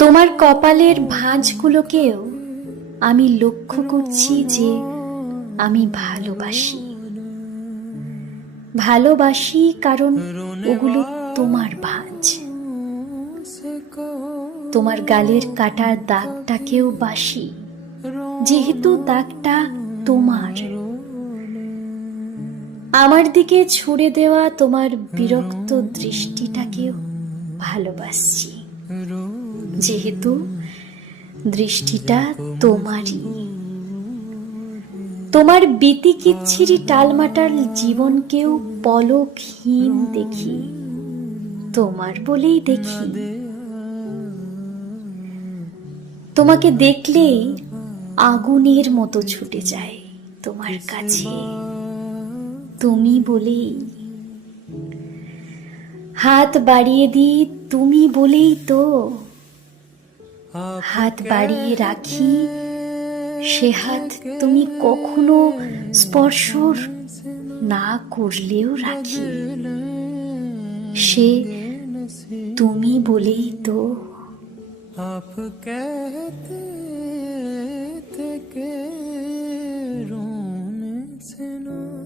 তোমার কপালের ভাঁজগুলোকেও আমি লক্ষ্য করছি যে আমি ভালোবাসি। ভালোবাসি কারণ ওগুলো তোমার ভাঁজ। তোমার গালের কাটার দাগটাকেও বাসি, যেহেতু দাগটা তোমার। আমার দিকে ছুড়ে দেওয়া তোমার বিরক্ত দৃষ্টিটাকেও ভালোবাসছি, যেহেতু দৃষ্টিটা তোমারই। তোমার বিতিকিচ্ছিরি টালমাটাল জীবনকেও পলকহীন দেখি, তোমার বলেই দেখি। তোমাকে দেখলেই আগুনের মতো ছুটে যায় তোমার কাছে, তুমি বলেই। হাত বাড়িয়ে দিই তুমি বলেই তো, হাত বাড়িয়ে রাখি সে হাত তুমি কখনো স্পর্শ না করলেও রাখি, সে তুমি বলেই তো। आप कहते थे कि रोने से ना